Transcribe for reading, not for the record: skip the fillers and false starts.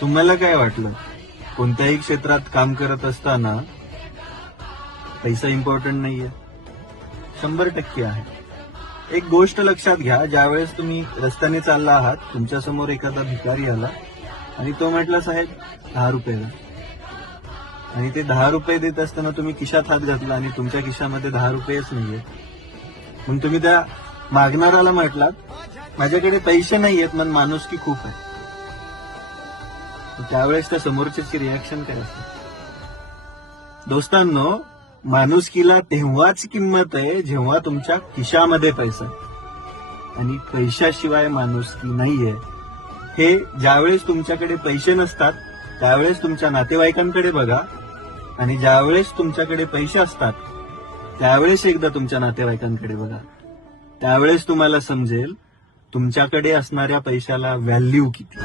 तुम्हाला काय वाटलं, कोणत्याही क्षेत्रात काम करत असताना पैसा इम्पॉर्टंट नाहीये? 100% आहे. एक गोष्ट लक्षात घ्या, ज्यावेळेस तुम्ही रस्त्याने चालला आहात, तुमच्यासमोर एखादा भिकारी आला आणि तो म्हटला, साहेब 10 रुपये द्या. आणि ते 10 रुपये देत असताना तुम्ही खिशात हात घातला आणि तुमच्या खिशामध्ये 10 रुपयेच नाहीये. मग तुम्ही त्या मागणाऱ्याला म्हटलात, माझ्याकडे पैसे नाहीयेत, पण माणुसकी खूप आहे. त्यावेळेस त्या समोरच्याची रिॲक्शन काय असते? दोस्तांनो, माणुसकीला तेव्हाच किंमत आहे जेव्हा तुमच्या खिशामध्ये पैसा आहे. आणि पैशाशिवाय माणुसकी नाहीये. हे ज्यावेळेस तुमच्याकडे पैसे नसतात त्यावेळेस तुमच्या नातेवाईकांकडे बघा, आणि ज्यावेळेस तुमच्याकडे पैसे असतात त्यावेळेस एकदा तुमच्या नातेवाईकांकडे बघा. त्यावेळेस तुम्हाला समजेल तुमच्याकडे असणाऱ्या पैशाला व्हॅल्यू किती.